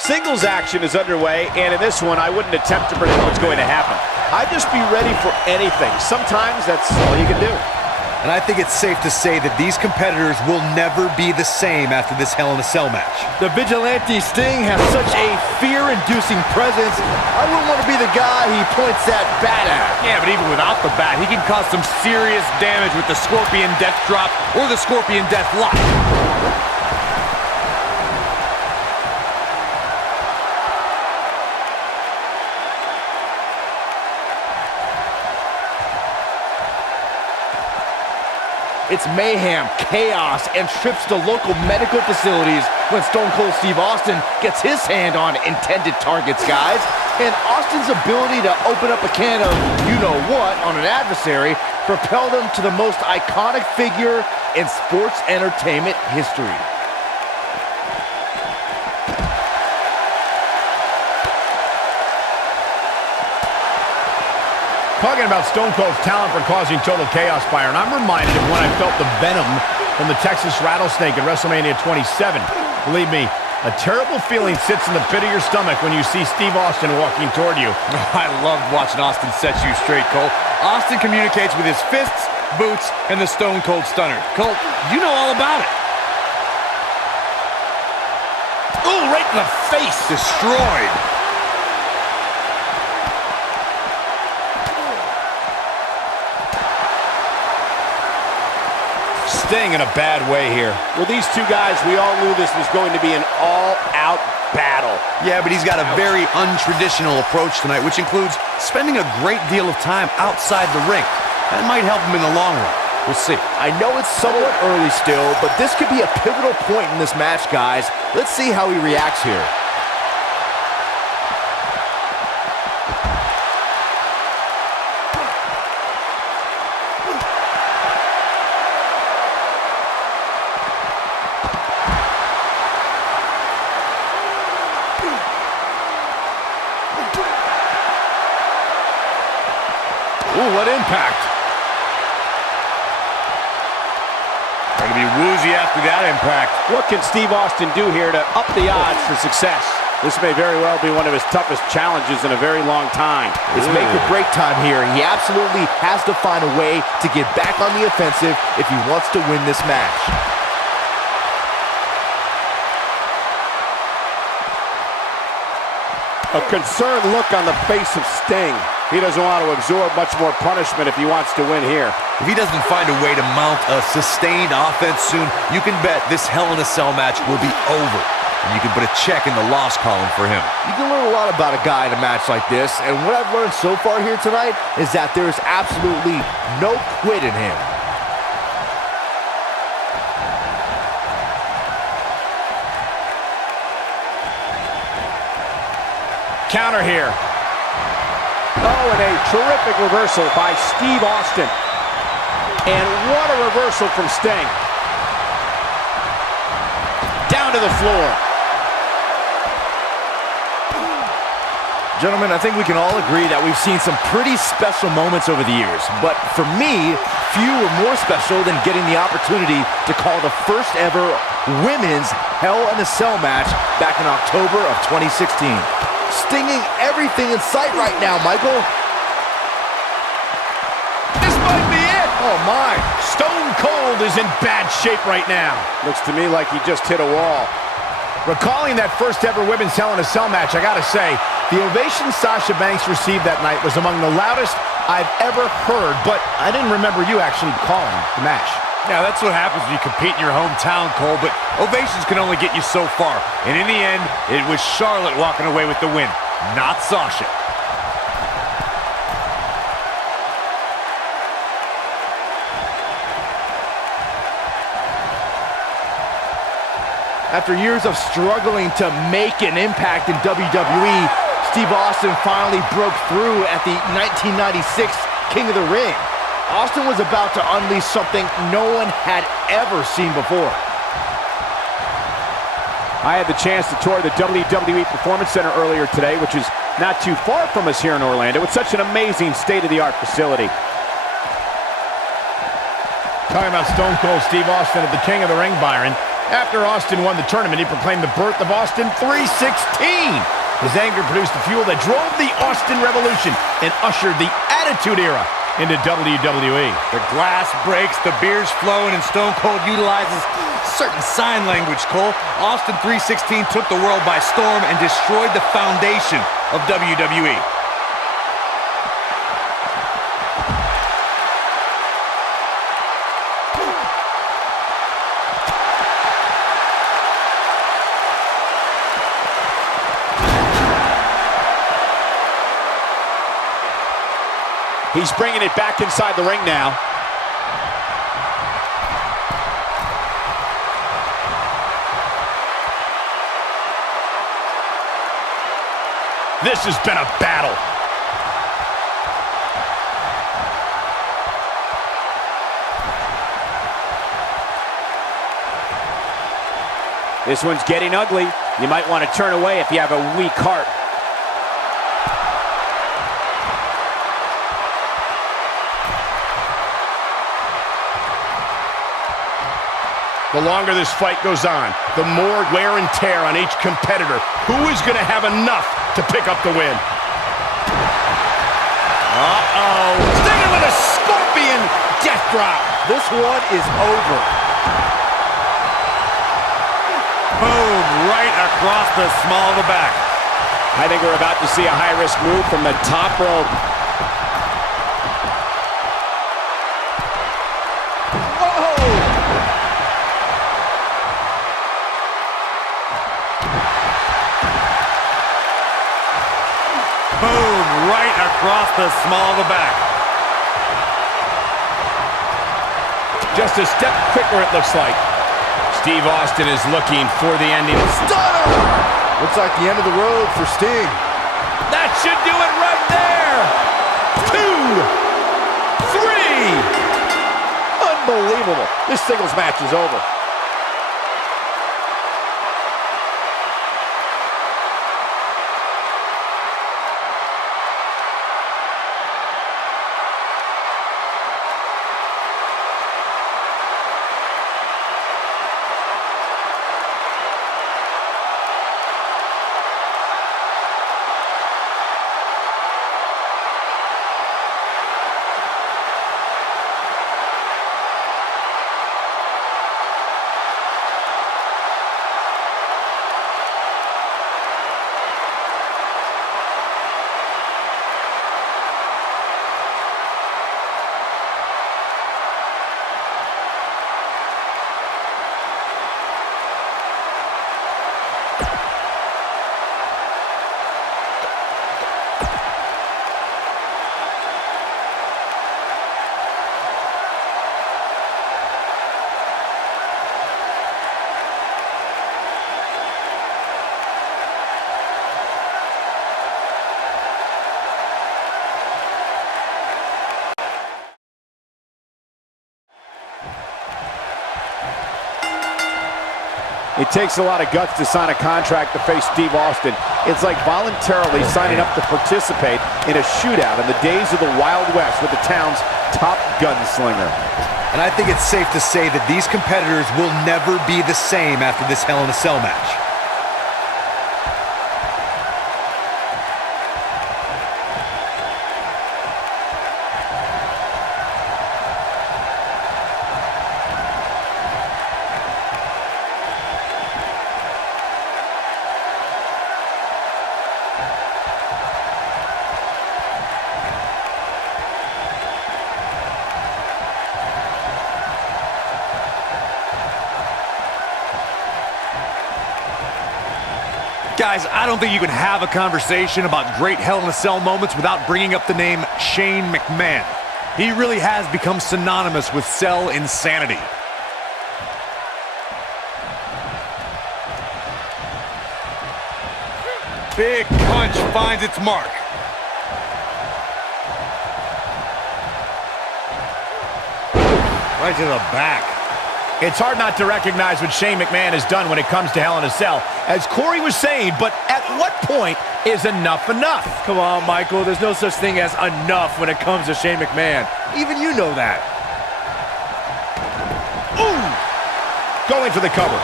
Singles action is underway, and in this one, I wouldn't attempt to predict what's going to happen. I'd just be ready for anything. Sometimes that's all you can do. And I think it's safe to say that these competitors will never be the same after this Hell in a Cell match. The Vigilante Sting has such a fear-inducing presence. I wouldn't want to be the guy he points that bat at. Yeah, but even without the bat, he can cause some serious damage with the Scorpion Death Drop or the Scorpion Death Lock. It's mayhem, chaos, and trips to local medical facilities when Stone Cold Steve Austin gets his hand on intended targets, guys. And Austin's ability to open up a can of you-know-what on an adversary propelled him to the most iconic figure in sports entertainment history. Talking about Stone Cold's talent for causing total chaos, Byron, I'm reminded of when I felt the venom from the Texas Rattlesnake at WrestleMania 27. Believe me, a terrible feeling sits in the pit of your stomach when you see Steve Austin walking toward you. I loved watching Austin set you straight, Cole. Austin communicates with his fists, boots, and the Stone Cold Stunner. Cole, you know all about it. Ooh, right in the face. Destroyed. Sting in a bad way here. Well, these two guys, we all knew this was going to be an all-out battle. Yeah, but he's got a very untraditional approach tonight, which includes spending a great deal of time outside the ring. That might help him in the long run. We'll see. I know it's somewhat early still, but this could be a pivotal point in this match, guys. Let's see how he reacts here. Ooh, what impact. Going to be woozy after that impact. What can Steve Austin do here to up the odds for success? This may very well be one of his toughest challenges in a very long time. It's make or break time here. He absolutely has to find a way to get back on the offensive if he wants to win this match. A concerned look on the face of Sting. He doesn't want to absorb much more punishment if he wants to win here. If he doesn't find a way to mount a sustained offense soon, you can bet this Hell in a Cell match will be over. And you can put a check in the loss column for him. You can learn a lot about a guy in a match like this, and what I've learned so far here tonight is that there is absolutely no quit in him. Counter here. Oh, and a terrific reversal by Steve Austin. And what a reversal from Sting. Down to the floor. Gentlemen, I think we can all agree that we've seen some pretty special moments over the years. But for me, few were more special than getting the opportunity to call the first ever women's Hell in a Cell match back in October of 2016. Stinging everything in sight right now, Michael. This might be it. Oh, my. Stone Cold is in bad shape right now. Looks to me like he just hit a wall. Recalling that first ever women's Hell in a Cell match, I gotta say, the ovation Sasha Banks received that night was among the loudest I've ever heard, but I didn't remember you actually calling the match. Yeah, that's what happens when you compete in your hometown, Cole, but ovations can only get you so far. And in the end, it was Charlotte walking away with the win, not Sasha. After years of struggling to make an impact in WWE, Steve Austin finally broke through at the 1996 King of the Ring. Austin was about to unleash something no one had ever seen before. I had the chance to tour the WWE Performance Center earlier today, which is not too far from us here in Orlando. It's such an amazing state-of-the-art facility. Talking about Stone Cold Steve Austin at the King of the Ring, Byron. After Austin won the tournament, he proclaimed the birth of Austin 316. His anger produced the fuel that drove the Austin Revolution and ushered the Attitude Era into WWE. The glass breaks, the beer's flowing, and Stone Cold utilizes certain sign language, Cole. Austin 316 took the world by storm and destroyed the foundation of WWE. He's bringing it back inside the ring now. This has been a battle. This one's getting ugly. You might want to turn away if you have a weak heart. The longer this fight goes on, the more wear and tear on each competitor. Who is going to have enough to pick up the win? Uh-oh. Stinging with a scorpion death drop. This one is over. Boom, right across the small of the back. I think we're about to see a high-risk move from the top rope. Boom, right across the small of the back. Just a step quicker, it looks like. Steve Austin is looking for the ending. Stunner! Looks like the end of the road for Sting. That should do it right there. 2, 3. Unbelievable. This singles match is over. It takes a lot of guts to sign a contract to face Steve Austin. It's like voluntarily signing up to participate in a shootout in the days of the Wild West with the town's top gunslinger. And I think it's safe to say that these competitors will never be the same after this Hell in a Cell match. Guys, I don't think you can have a conversation about great Hell in a Cell moments without bringing up the name Shane McMahon. He really has become synonymous with cell insanity. Big punch finds its mark. Right to the back. It's hard not to recognize what Shane McMahon has done when it comes to Hell in a Cell. As Corey was saying, but at what point is enough enough? Come on, Michael. There's no such thing as enough when it comes to Shane McMahon. Even you know that. Ooh! Going for the cover.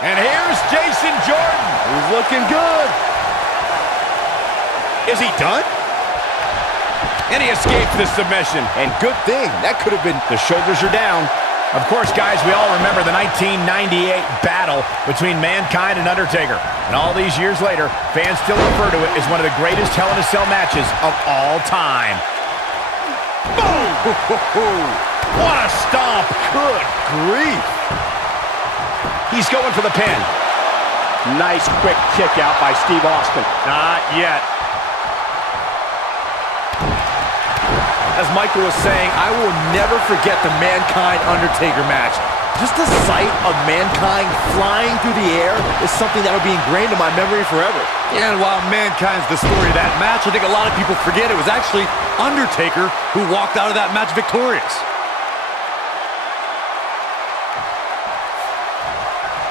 And here's Jason Jordan. He's looking good. Is he done? And he escapes the submission. And good thing. That could have been... The shoulders are down. Of course, guys, we all remember the 1998 battle between Mankind and Undertaker. And all these years later, fans still refer to it as one of the greatest Hell in a Cell matches of all time. Boom! What a stomp! Good grief. He's going for the pin. Nice quick kick out by Steve Austin. Not yet. As Michael was saying, I will never forget the Mankind-Undertaker match. Just the sight of Mankind flying through the air is something that will be ingrained in my memory forever. Yeah, and while Mankind's the story of that match, I think a lot of people forget it was actually Undertaker who walked out of that match victorious.